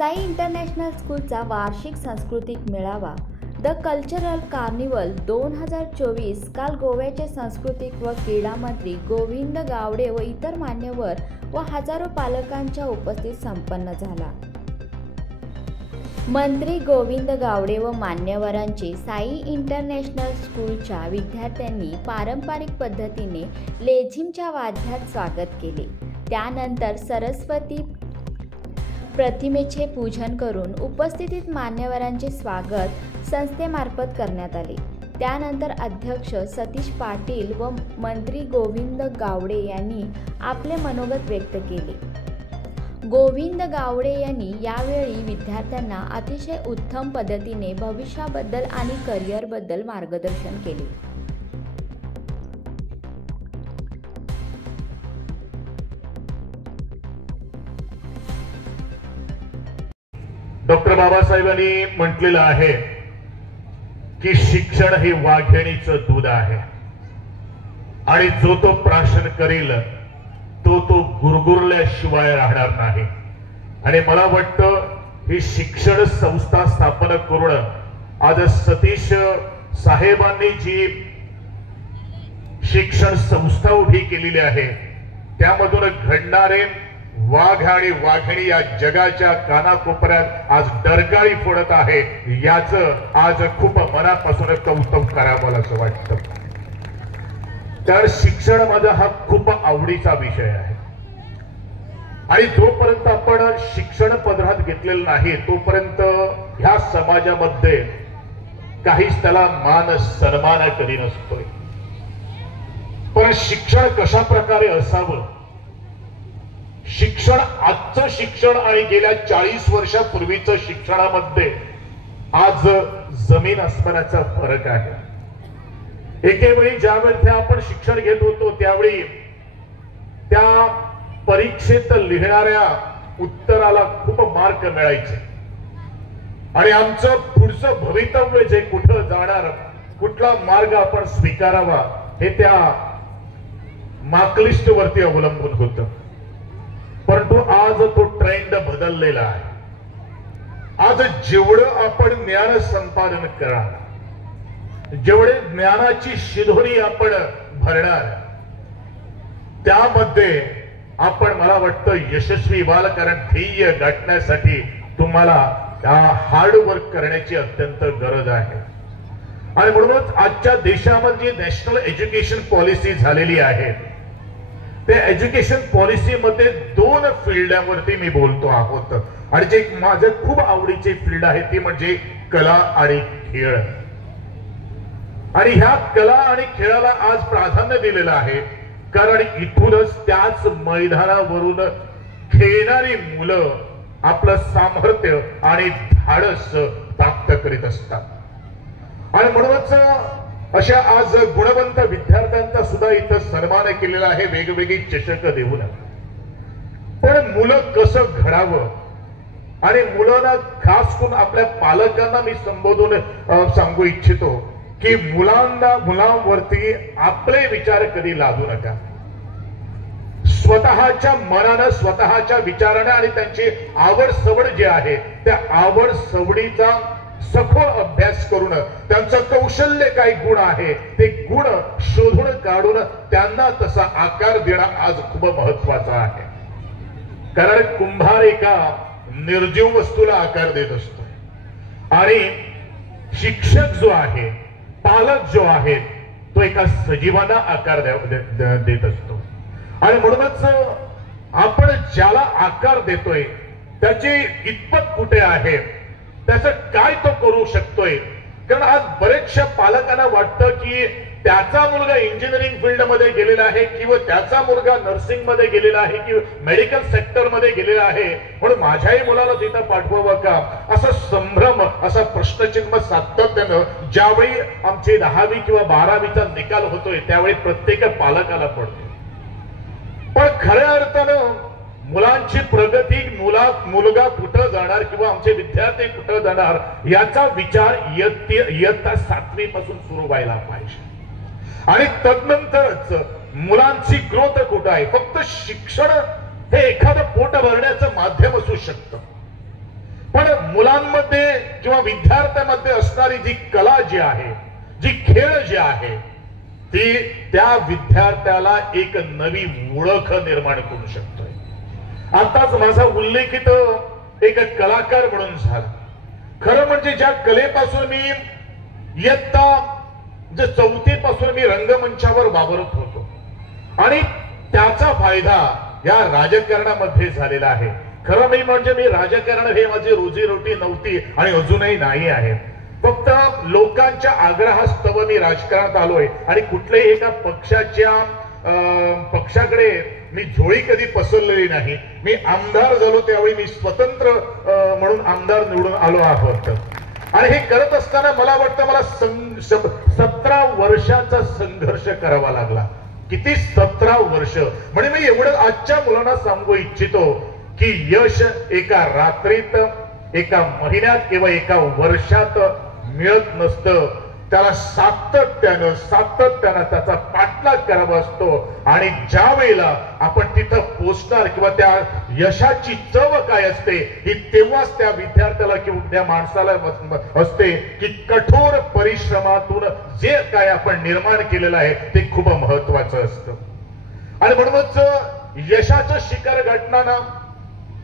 Sai international स्कूलचा वार्षिक सांस्कृतिक मेळावा द कल्चरल कार्निवल 2024 काल गोव्याचे सांस्कृतिक व क्रीडा मंत्री गोविंद गावडे व इतर मान्यवर व हजारो पालकांच्या उपस्थित संपन्न झाला। मंत्री गोविंद गावडे व मान्यवरांचे साई इंटरनॅशनल स्कूलच्या विद्यार्थ्यांनी पारंपरिक पद्धतीने लेझिमच्या वाद्यात स्वागत केले। त्यानंतर सरस्वती प्रतिमेचे पूजन करून उपस्थित मान्यवरांचे स्वागत संस्थेमार्फत करण्यात आले। त्यानंतर अध्यक्ष सतीश पाटील व मंत्री गोविंद गावडे यांनी आपले मनोगत व्यक्त केले। गोविंद गावडे यांनी यावेळी विद्यार्थ्यांना अतिशय उत्तम पद्धतीने भविष्याबद्दल आणि करिअरबद्दल मार्गदर्शन केले। डॉक्टर बाबासाहेबांनी म्हटलेलं आहे की शिक्षण हे वाघिणीचं दूध आहे आणि जो तो प्राशन करील तो गुरगुरल्याशिवाय राहणार नाही। आणि मला वाटतं ही शिक्षण संस्था स्थापन करून आज सतीश साहेबांनी जी शिक्षण संस्था उभी केलेली आहे त्यामधून घडणारे वाघ आणि वाघिणी या जगाच्या कानाकोपऱ्यात आज डरकाळी फोडत आहे, याचं आज खूप मनापासून कौतुक करावं असं वाटतं। तर शिक्षण माझा हा खूप आवडीचा विषय आहे आणि जोपर्यंत आपण शिक्षण पदरात घेतलेलं नाही तोपर्यंत ह्या समाजामध्ये काहीच त्याला मान सन्मान कधी नसतोय। पण शिक्षण कशा प्रकारे असावं, शिक्षण आजचं शिक्षण आणि गेल्या 40 वर्षापूर्वीचं शिक्षणामध्ये आज जमीन आसमानाचा फरक आहे। एकेवेळी ज्यावेळी आपण शिक्षण घेत होतो त्यावेळी त्या परीक्षेत लिहिणाऱ्या उत्तराला खूप मार्क मिळायचे आणि आमचं पुढचं भवितव्य जे कुठं जाणार, कुठला मार्ग आपण स्वीकारावा हे त्या मार्कलिस्ट वरती अवलंबून होतं। परंतु आज तो ट्रेंड बदललेला आहे। आज जेवढं आपण ज्ञान संपादन करणार, जेवढे ज्ञानाची शिदोरी आपण भरणार, त्यामध्ये आपण मला वाटतं यशस्वी व्हाल। कारण ध्येय गाठण्यासाठी तुम्हाला हार्डवर्क करण्याची अत्यंत गरज आहे। आणि म्हणूनच आजच्या देशामध्ये नॅशनल एज्युकेशन पॉलिसी झालेली आहे त्या एज्युकेशन पॉलिसी मध्ये 2 फील्डवरती मी बोलतो आहोत आणि जे माझे खूप आवडीचे फील्ड आहे ती म्हणजे कला आणि खेळ। आणि ह्या कला आणि खेळाला आज प्राधान्य दिलेलं आहे कारण इथूनच त्याच मैदानावरून खेळणारी मुलं आपलं सामर्थ्य आणि धाडस प्राप्त करीत असतात। आणि म्हणूनच अशा आज गुणवंत विद्यार्थ्यांचा सुद्धा इथं सन्मान केलेला आहे वेगवेगळी चषक देऊन। पण मुलं कसं घडावं आणि मुलांना खास करून आपल्या पालकांना मी संबोधून सांगू इच्छितो की मुलांवरती आपले विचार कधी लादू नका। स्वतःच्या मनानं, स्वतःच्या विचारानं आणि त्यांची आवड सवड जे आहे त्या आवड सवडीचा सखोल अभ्यास करून त्यांचं कौशल्य काय गुण आहे ते गुण शोधून काढून त्यांना तसा आकार देणं आज खूप महत्वाचं आहे। कारण कुंभार एका निर्जीव वस्तूला आकार देत असतो आणि शिक्षक जो आहे, पालक जो आहे तो एका सजीवांना आकार देत असतो। आणि म्हणूनच आपण ज्याला आकार देतोय त्याची इतपत कुठे आहे, त्याचं काय तो करू शकतोय। कारण आज बरेचशा पालकांना वाटतं की त्याचा मुलगा इंजिनिअरिंग फील्ड मध्ये गेलेला आहे किंवा त्याचा मुलगा नर्सिंग मध्ये गेलेला आहे किंवा मेडिकल सेक्टर मध्ये गेलेला आहे म्हणून माझ्याही मुलाला तिथं पाठवावं का, असा संभ्रम, असा प्रश्नचिन्ह सातत्यानं ज्यावेळी आमची 10वी किंवा 12वीचा निकाल होतोय त्यावेळी प्रत्येक पालकाला पडतो। पण खऱ्या अर्थानं मुलांची प्रगती, मुलगा कुठं जाणार किंवा आमचे विद्यार्थी कुठं जाणार याचा विचार इयत्ता 7वी पासून सुरू व्हायला पाहिजे। आणि तदनंतरच मुलांची ग्रोथ कुठं आहे। फक्त शिक्षण हे एखादं पोट भरण्याचं माध्यम असू शकतं, पण मुलांमध्ये किंवा विद्यार्थ्यांमध्ये असणारी जी कला जी आहे, जी खेळ जी आहे, ती त्या विद्यार्थ्याला एक नवी ओळख निर्माण करू शकतोय. आताच माझा उल्लेखित एक कलाकार म्हणून झाला. खरं म्हणजे ज्या कलेपासून मी इयत्ता 4थी पासून मी रंगमंचावर वावरत होतो आणि त्याचा फायदा या राजकारणामध्ये झालेला आहे. खरं मी म्हणजे मी राजकारण हे माझी रोजीरोटी नव्हती आणि अजूनही नाही आहे. फक्त लोकांच्या आग्रहास्तव मी राजकारणात आलोय आणि कुठल्याही एका पक्षाकडे मी झोळी कधी पसरलेली नाही. मी आमदार झालो त्यावेळी मी स्वतंत्र म्हणून आमदार निवडून आलो आहोत आणि हे करत असताना मला वाटतं मला 17 वर्षाचा संघर्ष करावा लागला. किती 17 वर्ष. म्हणजे मी एवढं आजच्या मुलांना सांगू इच्छितो की यश एका रात्रीत, एका महिन्यात किंवा एका वर्षात मिळत नसतं. त्याला सातत्यानं त्याचा पाठलाग करावा असतो आणि ज्या वेळेला आपण तिथं पोहोचणार किंवा त्या यशाची चव काय असते ही तेव्हाच त्या विद्यार्थ्याला किंवा त्या माणसाला असते की कठोर परिश्रमातून जे काय आपण निर्माण केलेलं आहे ते खूप महत्वाचं असतं. आणि म्हणूनच यशाचं शिखर गाठताना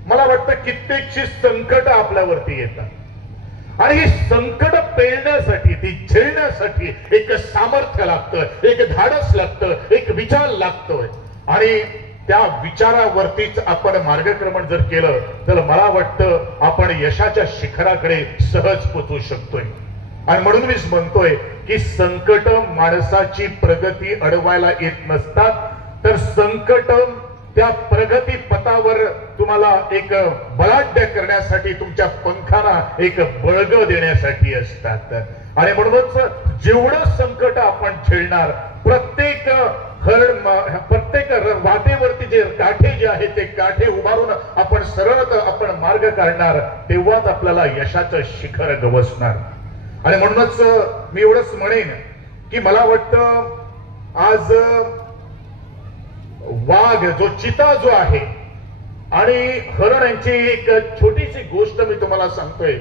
मला वाटतं कित्येकशी संकट आपल्यावरती येतात आणि ही संकट पेलण्यासाठी, ती झेलण्यासाठी एक सामर्थ्य लागतं, एक धाडस लागतं, एक विचार लागतोय आणि त्या विचारावरतीच आपण मार्गक्रमण जर केलं तर मला वाटतं आपण यशाच्या शिखराकडे सहज पोहोचू शकतोय. आणि म्हणून मी म्हणतोय की संकट माणसाची प्रगती अडवायला येत नसतात, तर संकट त्या प्रगती पथावर तुम्हाला एक बलाढ्य करण्यासाठी, तुमच्या पंखांना एक बळग देण्यासाठी असतात. आणि म्हणूनच जेवढं संकट आपण झेलणार, प्रत्येक वाटेवरती जे काठे जे आहेत ते काठे उभारून आपण सरळ आपण मार्ग काढणार, तेव्हाच आपल्याला यशाचं शिखर गवसणार. आणि म्हणूनच मी एवढंच म्हणेन की मला वाटतं आज वाघ जो चिता जो आहे आणि हरण यांची एक छोटीशी गोष्ट मी तुम्हाला सांगतोय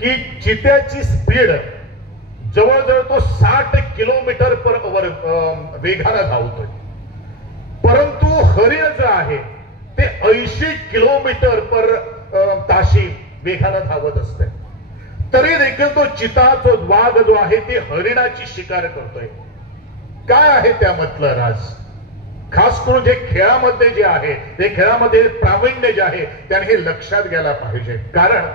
की चित्याची स्पीड जवळजवळ तो 60 किलोमीटर पर अवर वेगाने धावतोय, परंतु हरिण जे आहे ते 80 किलोमीटर पर ताशी वेगाने धावत असते. तरी देखील तो चिता, तो वाघ जो आहे ते हरिणाची शिकार करतोय. काय आहे त्यामधलं राज? खास करून जे खेळामध्ये जे आहे ते खेळामध्ये प्रावीण्य जे आहे त्याने हे लक्षात घ्यायला पाहिजे. कारण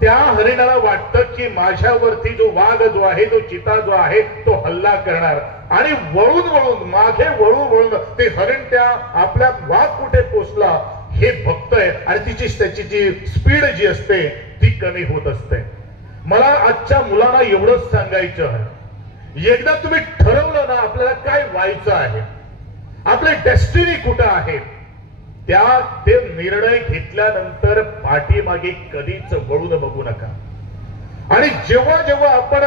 त्या हरिणाला वाटतं की माझ्यावरती जो वाघ जो आहे, जो चिता जो आहे तो हल्ला करणार आणि वळून मागे वळून ते हरिण त्या आपल्या वाघ कुठे पोचला हे बघतोय आणि त्याची जी स्पीड जी असते ती कमी होत असते. मला आजच्या मुलांना एवढंच सांगायचं आहे, एकदा तुम्ही ठरवलं ना आपल्याला काय व्हायचं आहे, आपले डेस्टिनी कुठं आहे, ते निर्णय घेतल्यानंतर पाठीमागे कधीच वळून बघू नका. आणि जेव्हा जेव्हा आपण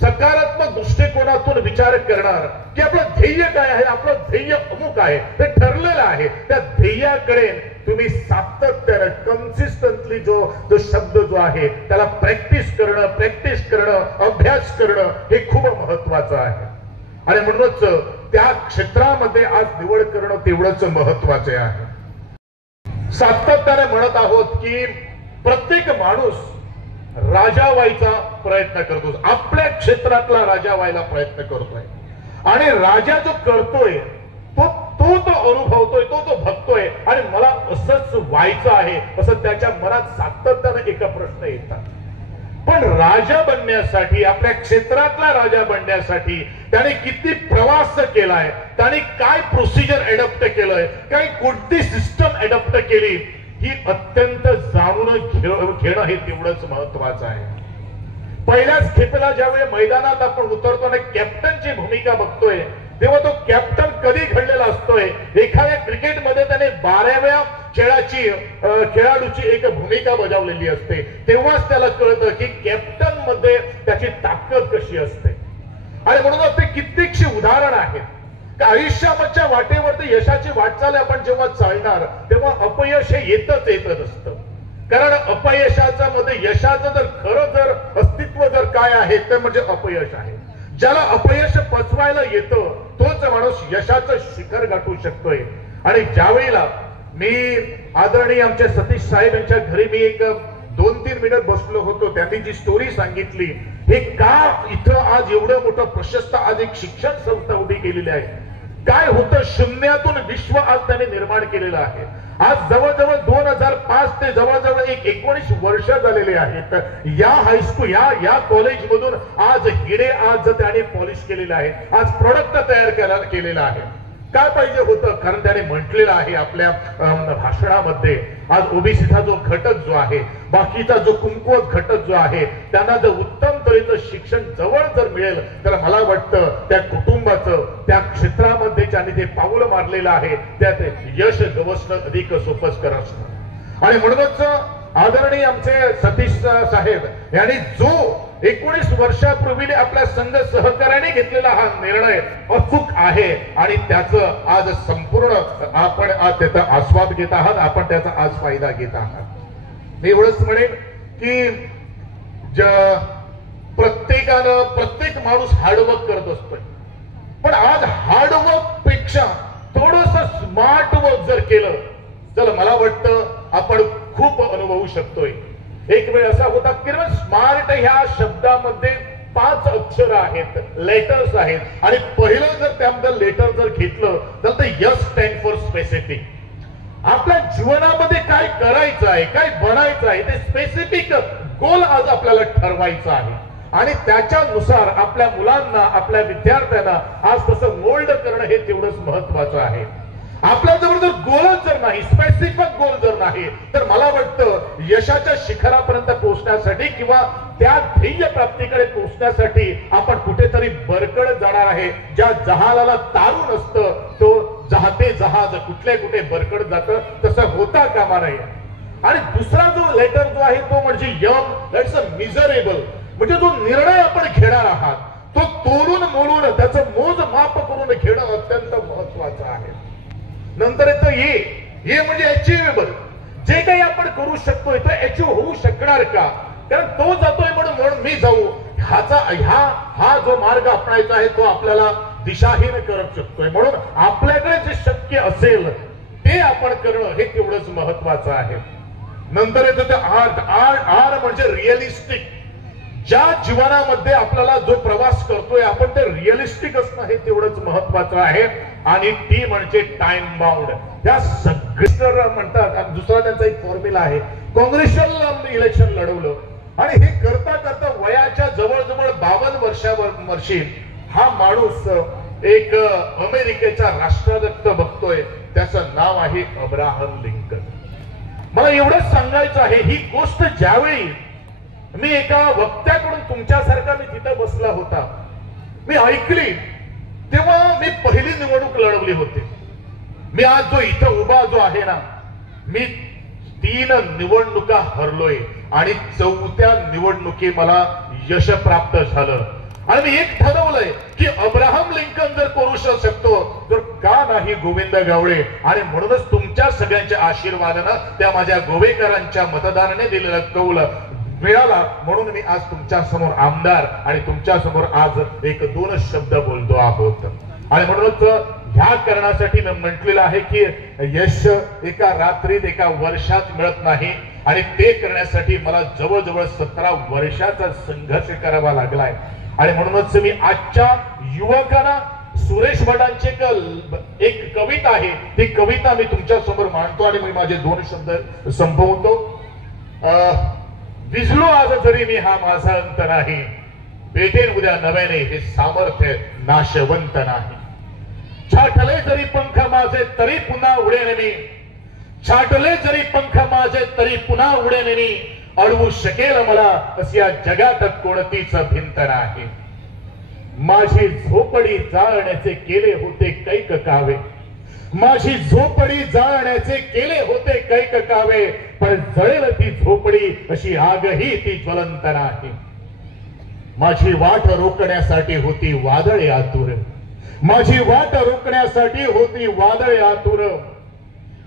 सकारात्मक दृष्टिकोनातून विचार करणार की आपलं ध्येय काय आहे, आपलं ध्येय अमुक आहे, ते ठरलेलं आहे, त्या ध्येयाकडे तुम्ही सातत्यानं कन्सिस्टंटली जो शब्द जो आहे त्याला प्रॅक्टिस करणं, अभ्यास करणं हे खूप महत्वाचं आहे. आणि म्हणूनच त्या क्षेत्रामध्ये आज निवड करणं तेवढंच महत्वाचे आहे. सातत्याने म्हणत आहोत की प्रत्येक माणूस राजा व्हायचा प्रयत्न करतो, आपल्या क्षेत्रातला राजा व्हायला प्रयत्न करतोय आणि राजा जो करतोय तो अनुभवतोय, तो भक्तोय आणि मला असंच व्हायचं आहे असं त्याच्या मनात सातत्याने एक प्रश्न येतात. पण राजा बनण्यासाठी, आपल्या क्षेत्रातला राजा बनण्यासाठी त्याने किती प्रवास केलाय, त्याने काय प्रोसिजर अडॉप्ट केलंय, काय कोणती सिस्टम अडॉप्ट केली, ही अत्यंत जाणून घेणं हे तेवढंच महत्वाचं आहे. पहिल्याच खेपेला ज्यावेळी मैदानात आपण उतरतो आणि कॅप्टनची भूमिका बघतोय तेव्हा तो कॅप्टन कधी घडलेला असतोय, एखाद्या क्रिकेटमध्ये त्याने 12व्या खेळाडूची एक भूमिका बजावलेली असते, तेव्हाच त्याला कळतं की कॅप्टन मध्ये त्याची ताकद कशी असते. आणि म्हणून ते कित्येकशी उदाहरण आहेत की आयुष्याच्या वाटेवरती यशाची वाटचाल आपण जेव्हा चालणार तेव्हा अपयश हे येतच असतं. कारण अपयशाच्या मध्ये यशाचं जर खरं जर अस्तित्व जर काय आहे ते म्हणजे अपयश आहे. ज्याला अपयश पचवायला येतं तोच माणूस यशाचं शिखर गाठू शकतोय. आणि ज्यावेळेला मी आदरणीय आमच्या सतीश साहेब यांच्या घरी मी एक 2-3 मिनिट बसलो होतो, त्यांनी जी स्टोरी सांगितली, हे का इथं आज एवढं मोठं प्रशस्त आज एक शिक्षण संस्था उभी केलेली आहे, काय होतं शून्यातून विश्व आज त्याने निर्माण केलेलं आहे. आज जवळजवळ 2005 ते जवळजवळ 19 वर्ष झालेले आहेत. या हायस्कूल या कॉलेज मधून आज हिरे आज त्याने पॉलिश केलेले आहे, आज प्रोडक्ट तयार केलेला आहे. काय पाहिजे होतं, कारण त्याने म्हटलेलं आहे आपल्या भाषणामध्ये, आज ओबीसीचा जो घटक जो आहे, बाकीचा जो कमकुवत घटक जो आहे, त्यांना जर उत्तम तऱ्हेचं शिक्षण जवळ जर मिळेल तर मला वाटतं त्या कुटुंबाचं त्या क्षेत्रामध्ये ज्यांनी ते पाऊल मारलेलं आहे त्यात यश गवसणं अधिक सोपस्कर असतं. आणि म्हणूनच आदरणीय आमचे सतीश साहेब यांनी जो 19 वर्षापूर्वी आपल्या संघ सहकार्याने घेतलेला हा निर्णय अचूक आहे आणि त्याचं आज संपूर्ण आपण आज त्याचा आस्वाद घेत आहात, आपण त्याचा आज फायदा घेत आहात. मी एवढंच म्हणेन की प्रत्येक माणूस हार्डवर्क करत असतोय, पण आज हार्डवर्क पेक्षा थोडस स्मार्ट वर्क जर केलं तर मला वाटतं आपण खूप अनुभवू शकतोय. एक वेळ असा होता की स्मार्ट ह्या शब्दामध्ये 5 अक्षर आहेत, लेटर्स आहेत, आणि पहिलं जर त्यामध्ये लेटर जर घेतलं तर ते एस स्टँड फॉर स्पेसिफिक. आपल्या जीवनामध्ये काय करायचं आहे, काय बनायचं आहे, ते स्पेसिफिक गोल आज आपल्याला ठरवायचं आहे आणि त्याच्यानुसार आपल्या मुलांना आपल्या विद्यार्थ्यांना आज तसं मोल्ड करणं हे तेवढंच महत्वाचं आहे. आपल्या जवळ जर गोलच जर नाही, स्पेसिफिक गोल जर नाही, तर मला वाटतं यशाच्या शिखरापर्यंत पोहोचण्यासाठी किंवा त्या ध्येय प्राप्तीकडे पोहोचण्यासाठी आपण कुठेतरी बरकड जाणार आहे. ज्या जहाजाला तारून असतं तो ते जहाज कुठे बरकड जातं, तसं होता कामा नये. आणि दुसरा जो लेटर जो आहे तो म्हणजे यम, दॅट्स अ मिझरेबल, म्हणजे जो निर्णय आपण घेणार आहात तो तोलून मोलून त्याचं मोजमाप करून घेणं अत्यंत महत्वाचं आहे. नंतर येतं ये म्हणजे अचिव्हेबल, जे काही आपण करू शकतोय तो अचीव होऊ शकणार का, कारण तो जातोय म्हणून मी जाऊ, हा जो मार्ग अपनायचा आहे तो आपल्याला दिशाहीन करत शकतोय. म्हणून आपल्याकडे जे शक्य असेल ते आपण करणं हे तेवढंच महत्वाचं आहे. नंतर येतं ते आर म्हणजे रिअलिस्टिक. ज्या जीवनामध्ये आपल्याला जो प्रवास करतोय आपण ते रिअलिस्टिक असणं हे तेवढंच महत्वाचं आहे. आणि टी म्हणजे टाइम बाउंड. त्या सगळे म्हणतात, दुसरा त्यांचा एक फॉर्म्युला आहे, काँग्रेसला इलेक्शन लढवलं आणि हे करता करता वयाच्या जवळजवळ 52 वर्षी हा माणूस एक अमेरिकेचा राष्ट्राध्यक्ष बघतोय, त्याचं नाव आहे अब्राहम लिंकन. मला एवढंच सांगायचं आहे, ही गोष्ट ज्यावेळी मी एका वक्त्याकडून तुमच्यासारखा मी तिथं बसला होता मी ऐकली तेव्हा मी पहिली निवडणूक लढवली होती. मी आज जो इथं उभा जो आहे ना, मी 3 निवडणुका हरलोय आणि 4थ्या निवडणुकी मला यश प्राप्त झालं. आणि मी एक ठरवलंय की अब्राहम लिंकन जर करू शकतो तर का नाही गोविंद गावडे. आणि म्हणूनच तुमच्या शब्दांच्या आशीर्वादानं त्या माझ्या गोवेकरांच्या मतदाराने दिलेलं कौल मिळाला, म्हणून मी आज तुमच्या समोर आमदार आणि तुमच्या समोर आज 1-2 शब्द बोलतो आहोत. आणि म्हणूनच ह्या करण्यासाठी मी म्हटलेलं आहे की यश एका रात्रीत एका वर्षात मिळत नाही आणि ते करण्यासाठी मला जवळजवळ 17 वर्षाचा संघर्ष करावा लागलाय. आणि म्हणूनच मी आजच्या युवकांना सुरेश भटांची एक कविता आहे, ती कविता मी तुमच्या समोर मांडतो आणि मी माझे 2 शब्द संपवतो. विझलो आज जरी मी हा माझा अंत नाही, पेटेन उद्या नव्याने हे सामर्थ्य नाशवंत नाही. छाटले जरी पंख माझे तरी पुन्हा उडेन मी, छाटले जरी पंख माझे तरी पुन्हा उडेन मी, अडवू शकेल मला अशी या जगात कोणतीच भिंत नाही. माझी झोपडी जाळण्याचे केले होते कैक कावे, माझी झोपडी जाळण्याचे केले होते कैक कावे, पण जळेल ती झोपडी अशी आगही ती ज्वलंत नाही. माझी वाट रोखण्यासाठी होती वादळे आतुर, माझी वाट रोखण्यासाठी होती वादळे आतुर,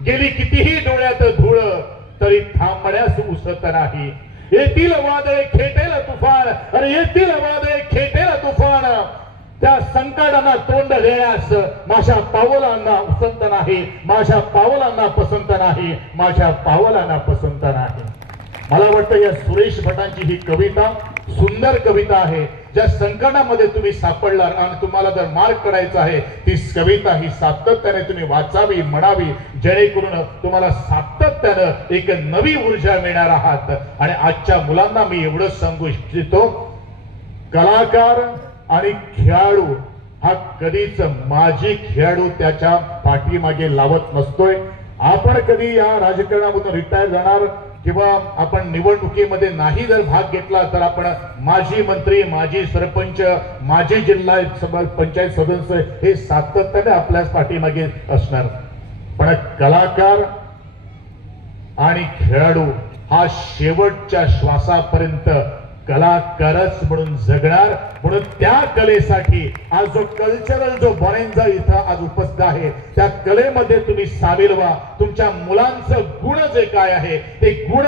गेली कितीही डोळ्यात धूळ तरी थांबण्यास उसत नाही. येतील वादळे खेटेल तुफान, अरे येतील वादळे खेटेल तुफान, त्या संकटांना तोंड देण्यास माझ्या पावलांना उसंत नाही, माझ्या पावलांना पसंत नाही, माझ्या पावलांना पसंत नाही. मला वाटतं या सुरेश भटांची ही कविता सुंदर कविता आहे. ज्या संकटामध्ये तुम्ही सापडला आणि तुम्हाला जर मार्ग काढायचा आहे, ती कविता ही सातत्याने तुम्ही वाचावी, म्हणावी, जेणेकरून तुम्हाला सातत्यानं एक नवी ऊर्जा मिळणार आहात. आणि आजच्या मुलांना मी एवढंच सांगू इच्छितो, कलाकार आणि खेळाडू हा कधीच माजी खेळाडू त्याच्या पाठीमागे लावत नसतोय. आपण कधी या राजकारणामधून रिटायर जाणार किंवा आपण निवडणुकीमध्ये नाही जर भाग घेतला तर आपण माजी मंत्री, माजी सरपंच, माजी जिल्हा पंचायत सदस्य हे सातत्याने आपल्याच पाठीमागे असणार. पण कलाकार आणि खेळाडू हा शेवटच्या श्वासापर्यंत कलाकारच म्हणून जगणार. म्हणून त्या कलेसाठी आज जो कल्चरल जो बॉरेंजा इथं आज उपस्थित आहे, त्या कलेमध्ये तुम्ही सामील व्हा. तुमच्या मुलांचं गुण जे काय आहे ते गुण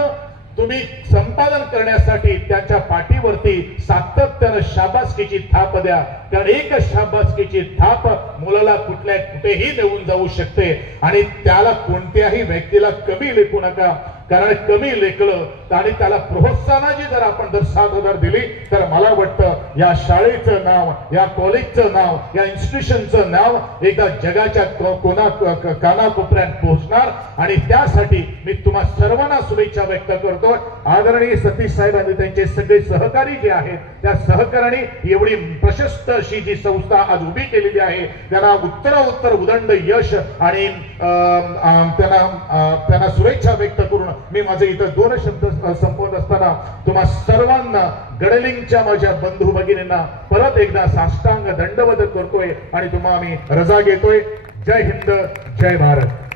तुम्ही संपादन करण्यासाठी त्यांच्या पाठीवरती सातत्यानं शाबासकीची थाप द्या. कारण एक शाबासकीची थाप मुलाला कुठेही नेऊन जाऊ शकते. आणि त्याला कोणत्याही व्यक्तीला कमी लेखू नका, कारण कमी लेखलं आणि त्याला प्रोत्साहनाची जर आपण जर 7,000 दिली तर मला वाटतं या शाळेचं नाव, या कॉलेजचं नाव, या इन्स्टिट्यूशनचं नाव एकदा जगाच्या कानाकोपऱ्यात पोहोचणार. आणि त्यासाठी मी तुम्हा सर्वांना शुभेच्छा व्यक्त करतो. आदरणीय सतीश साहेब आणि त्यांचे सगळे सहकारी जे आहेत, त्या सहकार्याने एवढी प्रशस्त अशी जी संस्था आज उभी केलेली आहे, त्यांना उत्तरोत्तर उदंड यश आणि त्यांना शुभेच्छा व्यक्त करून मी माझे इथं 2 शब्द संपवत असताना तुम्हा सर्वांना गडलिंगच्या माझ्या बंधू भगिनींना परत एकदा साष्टांग दंडवत करतोय आणि तुम्हा मी रजा घेतोय. जय हिंद, जय भारत.